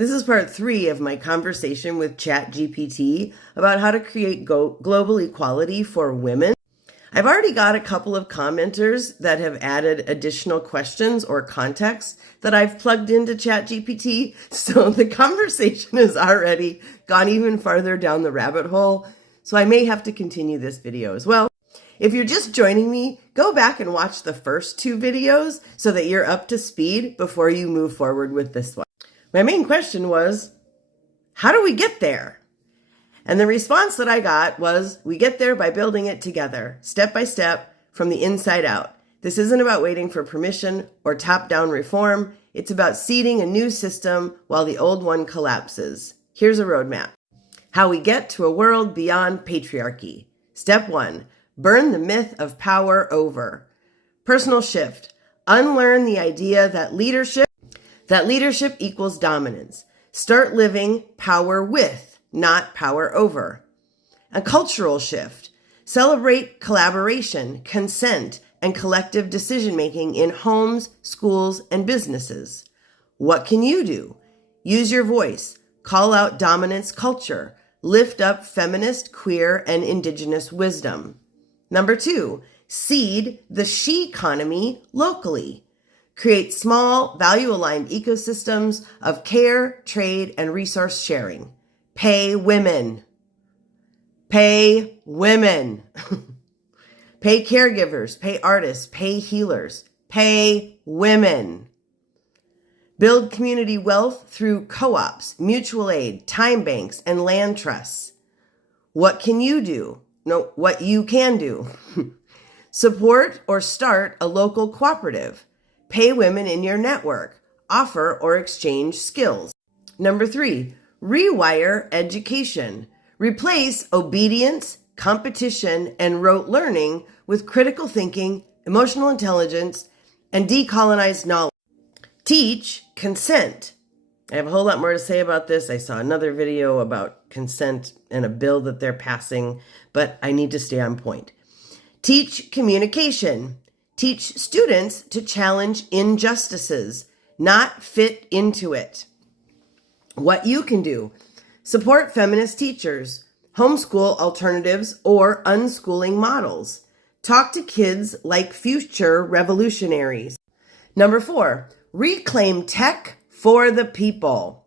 This is part 3 of my conversation with ChatGPT about how to create global equality for women. I've already got a couple of commenters that have added additional questions or context that I've plugged into ChatGPT, so the conversation has already gone even farther down the rabbit hole, so I may have to continue this video as well. If you're just joining me, go back and watch the first 2 videos so that you're up to speed before you move forward with this one. My main question was, how do we get there? And the response that I got was, we get there by building it together, step by step, from the inside out. This isn't about waiting for permission or top-down reform. It's about seeding a new system while the old one collapses. Here's a roadmap. How we get to a world beyond patriarchy. Step 1, burn the myth of power over. Personal shift. Unlearn the idea that leadership equals dominance. Start living power with, not power over. A cultural shift. Celebrate collaboration, consent, and collective decision-making in homes, schools, and businesses. What can you do? Use your voice. Call out dominance culture. Lift up feminist, queer, and indigenous wisdom. Number 2, seed the she economy locally. Create small, value-aligned ecosystems of care, trade, and resource sharing. Pay women. Pay women. Pay caregivers, pay artists, pay healers. Pay women. Build community wealth through co-ops, mutual aid, time banks, and land trusts. What can you do? No, what you can do. Support or start a local cooperative. Pay women in your network. Offer or exchange skills. Number 3, rewire education. Replace obedience, competition, and rote learning with critical thinking, emotional intelligence, and decolonized knowledge. Teach consent. I have a whole lot more to say about this. I saw another video about consent and a bill that they're passing, but I need to stay on point. Teach communication. Teach students to challenge injustices, not fit into it. What you can do. Support feminist teachers. Homeschool alternatives or unschooling models. Talk to kids like future revolutionaries. Number 4, reclaim tech for the people.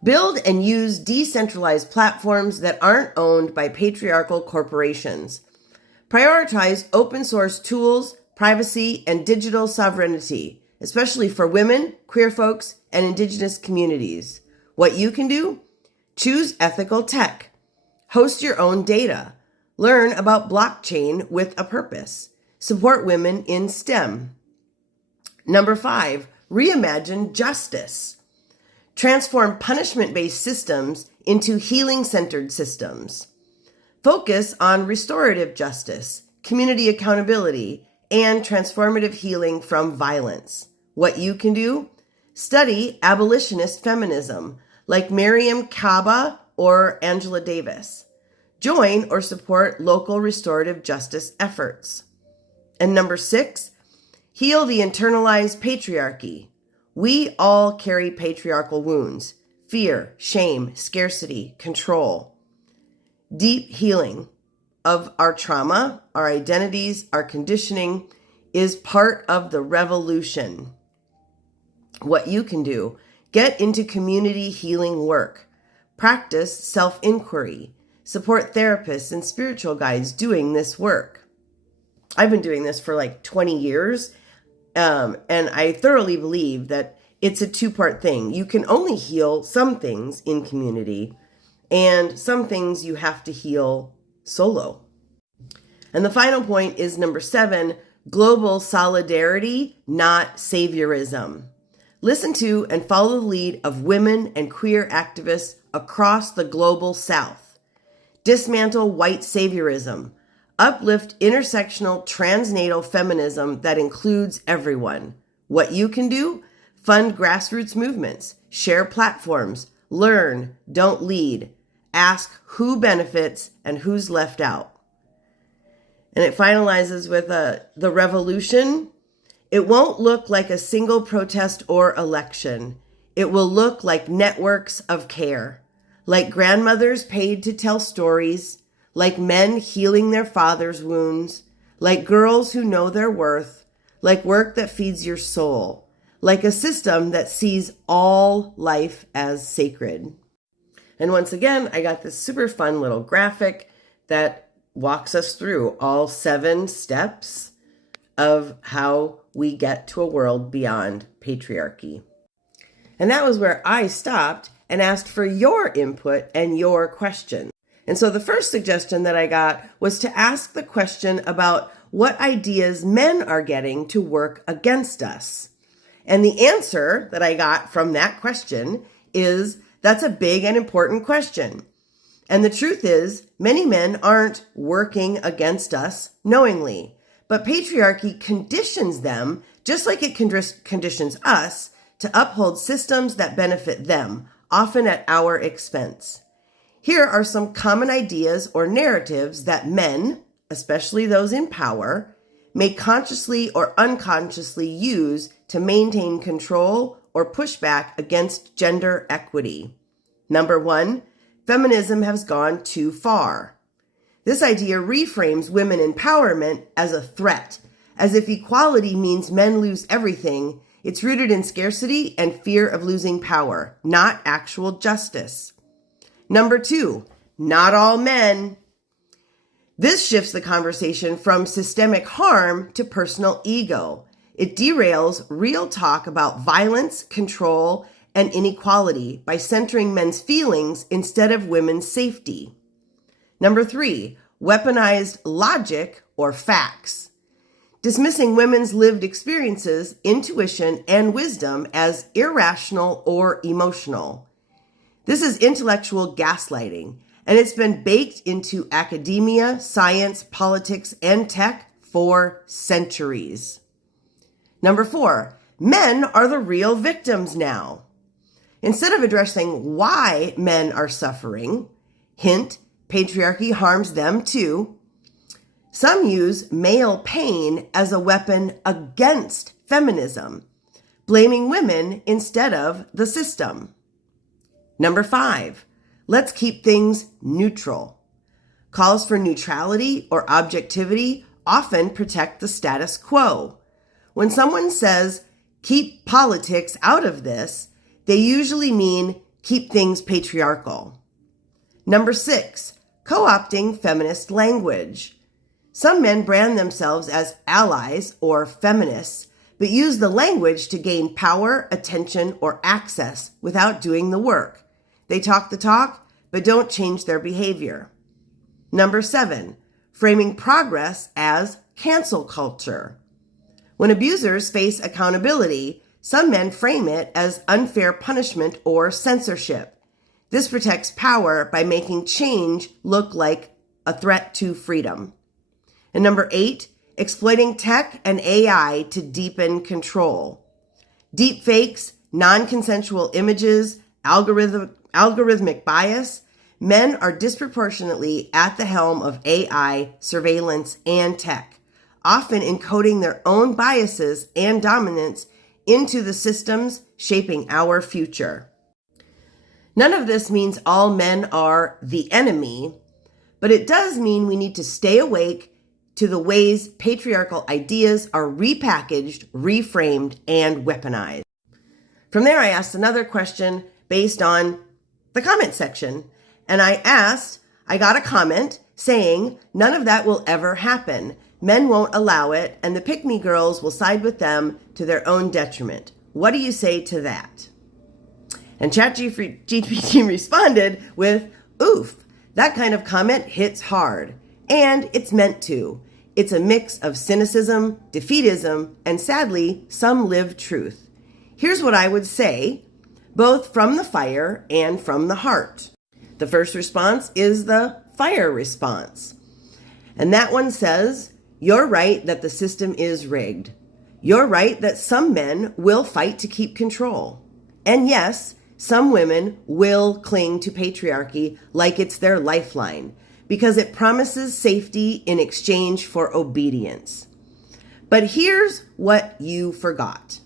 Build and use decentralized platforms that aren't owned by patriarchal corporations. Prioritize open source tools, privacy, and digital sovereignty, especially for women, queer folks, and indigenous communities. What you can do? Choose ethical tech. Host your own data. Learn about blockchain with a purpose. Support women in STEM. Number 5, reimagine justice. Transform punishment-based systems into healing-centered systems. Focus on restorative justice, community accountability, and transformative healing from violence. What you can do? Study abolitionist feminism, like Miriam Kaba or Angela Davis. Join or support local restorative justice efforts. And number 6, heal the internalized patriarchy. We all carry patriarchal wounds: fear, shame, scarcity, control. Deep healing of our trauma, our identities, our conditioning is part of the revolution. What you can do: get into community healing work. Practice self-inquiry. Support therapists and spiritual guides doing this work. I've been doing this for like 20 years, and I thoroughly believe that it's a 2-part thing. You can only heal some things in community, and some things you have to heal solo. And the final point is number 7, global solidarity, not saviorism. Listen to and follow the lead of women and queer activists across the global South. Dismantle white saviorism. Uplift intersectional transnatal feminism that includes everyone. What you can do? Fund grassroots movements. Share platforms. Learn, don't lead. Ask who benefits and who's left out. And it finalizes with the revolution. It won't look like a single protest or election. It will look like networks of care, like grandmothers paid to tell stories, like men healing their father's wounds, like girls who know their worth, like work that feeds your soul, like a system that sees all life as sacred. And once again, I got this super fun little graphic that walks us through all 7 steps of how we get to a world beyond patriarchy. And that was where I stopped and asked for your input and your questions. And so the first suggestion that I got was to ask the question about what ideas men are getting to work against us. And the answer that I got from that question is that's a big and important question. And the truth is, many men aren't working against us knowingly, but patriarchy conditions them, just like it conditions us, to uphold systems that benefit them, often at our expense. Here are some common ideas or narratives that men, especially those in power, may consciously or unconsciously use to maintain control or push back against gender equity. Number 1, feminism has gone too far. This idea reframes women empowerment as a threat, as if equality means men lose everything. It's rooted in scarcity and fear of losing power, not actual justice. Number 2, not all men. This shifts the conversation from systemic harm to personal ego. It derails real talk about violence, control, and inequality by centering men's feelings instead of women's safety. Number 3, weaponized logic or facts. Dismissing women's lived experiences, intuition, and wisdom as irrational or emotional. This is intellectual gaslighting, and it's been baked into academia, science, politics, and tech for centuries. Number 4, men are the real victims now. Instead of addressing why men are suffering, hint, patriarchy harms them too, some use male pain as a weapon against feminism, blaming women instead of the system. Number 5, let's keep things neutral. Calls for neutrality or objectivity often protect the status quo. When someone says, keep politics out of this, they usually mean keep things patriarchal. Number 6, co-opting feminist language. Some men brand themselves as allies or feminists, but use the language to gain power, attention, or access without doing the work. They talk the talk, but don't change their behavior. Number 7, framing progress as cancel culture. When abusers face accountability, some men frame it as unfair punishment or censorship. This protects power by making change look like a threat to freedom. And number 8, exploiting tech and AI to deepen control. Deep fakes, non-consensual images, algorithmic bias. Men are disproportionately at the helm of AI, surveillance, and tech, often encoding their own biases and dominance into the systems shaping our future. None of this means all men are the enemy, but it does mean we need to stay awake to the ways patriarchal ideas are repackaged, reframed, and weaponized. From there, I asked another question based on the comment section, and I got a comment saying, none of that will ever happen. Men won't allow it, and the pick-me girls will side with them to their own detriment. What do you say to that? And ChatGPT responded with, oof, that kind of comment hits hard. And it's meant to. It's a mix of cynicism, defeatism, and sadly, some lived truth. Here's what I would say, both from the fire and from the heart. The first response is the fire response. And that one says, you're right that the system is rigged. You're right that some men will fight to keep control. And yes, some women will cling to patriarchy like it's their lifeline, because it promises safety in exchange for obedience. But here's what you forgot.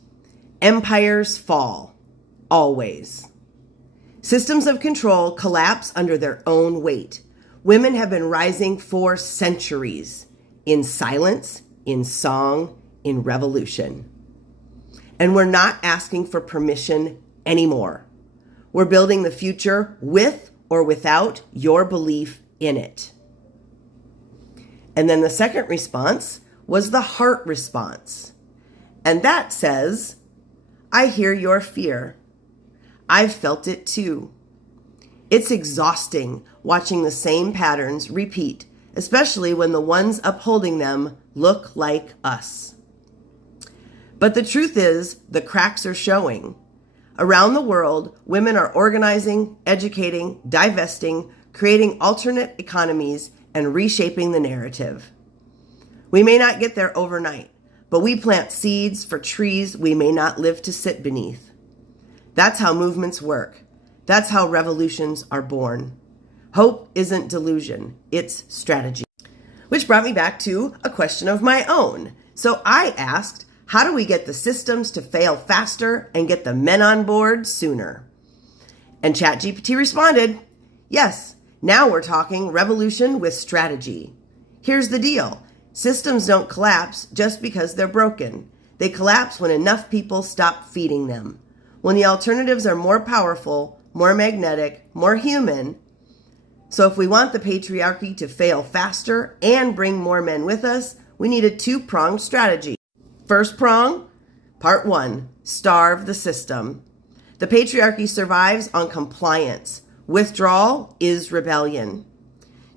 Empires fall. always. Systems of control collapse under their own weight. Women have been rising for centuries, in silence, in song, in revolution. And we're not asking for permission anymore. We're building the future with or without your belief in it. And then the second response was the heart response. And that says, I hear your fear. I've felt it too. It's exhausting watching the same patterns repeat, especially when the ones upholding them look like us. But the truth is, the cracks are showing. Around the world, women are organizing, educating, divesting, creating alternate economies, and reshaping the narrative. We may not get there overnight, but we plant seeds for trees we may not live to sit beneath. That's how movements work. That's how revolutions are born. Hope isn't delusion, it's strategy. Which brought me back to a question of my own. So I asked, how do we get the systems to fail faster and get the men on board sooner? And ChatGPT responded, yes, now we're talking revolution with strategy. Here's the deal. Systems don't collapse just because they're broken. They collapse when enough people stop feeding them. When the alternatives are more powerful, more magnetic, more human. So if we want the patriarchy to fail faster and bring more men with us, we need a two-pronged strategy. First prong, part one, starve the system. The patriarchy survives on compliance. Withdrawal is rebellion.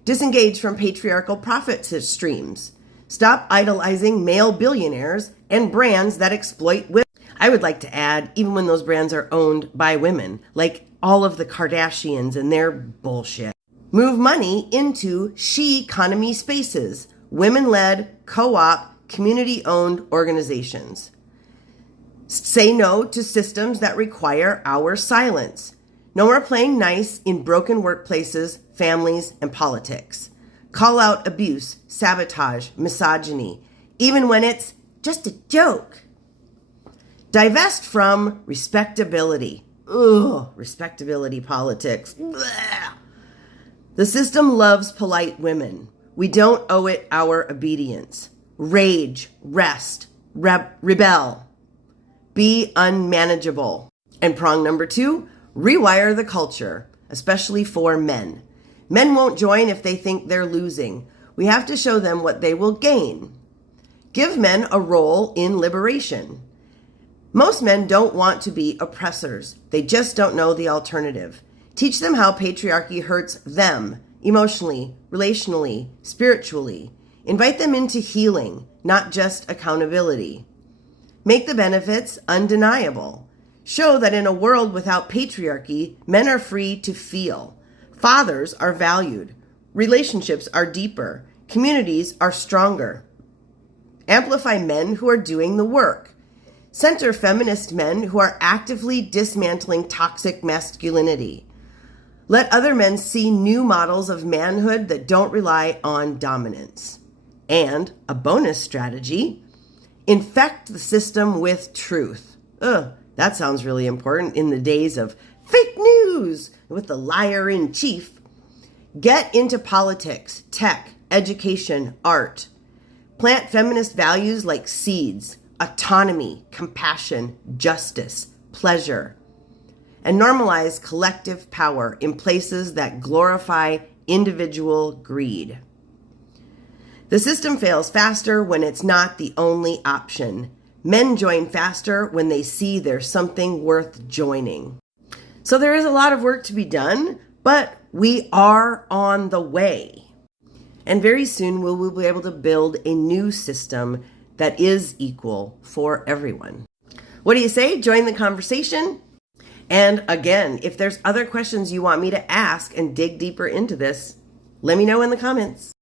Disengage from patriarchal profit streams. Stop idolizing male billionaires and brands that exploit women. I would like to add, even when those brands are owned by women, like all of the Kardashians and their bullshit. Move money into she-economy spaces, women-led, co-op, community-owned organizations. Say no to systems that require our silence. No more playing nice in broken workplaces, families, and politics. Call out abuse, sabotage, misogyny, even when it's just a joke. Divest from respectability. Ugh, respectability politics. Blah. The system loves polite women. We don't owe it our obedience. Rage, rest, rebel. Be unmanageable. And prong number two, rewire the culture, especially for men. Men won't join if they think they're losing. We have to show them what they will gain. Give men a role in liberation. Most men don't want to be oppressors. They just don't know the alternative. Teach them how patriarchy hurts them, emotionally, relationally, spiritually. Invite them into healing, not just accountability. Make the benefits undeniable. Show that in a world without patriarchy, men are free to feel. Fathers are valued. Relationships are deeper. Communities are stronger. Amplify men who are doing the work. Center feminist men who are actively dismantling toxic masculinity. Let other men see new models of manhood that don't rely on dominance. And a bonus strategy, infect the system with truth. That sounds really important in the days of fake news with the liar in chief. Get into politics, tech, education, art. Plant feminist values like seeds, autonomy, compassion, justice, pleasure. And normalize collective power in places that glorify individual greed. The system fails faster when it's not the only option. Men join faster when they see there's something worth joining. So there is a lot of work to be done, but we are on the way. And very soon we'll be able to build a new system that is equal for everyone. What do you say? Join the conversation? And again, if there's other questions you want me to ask and dig deeper into this, let me know in the comments.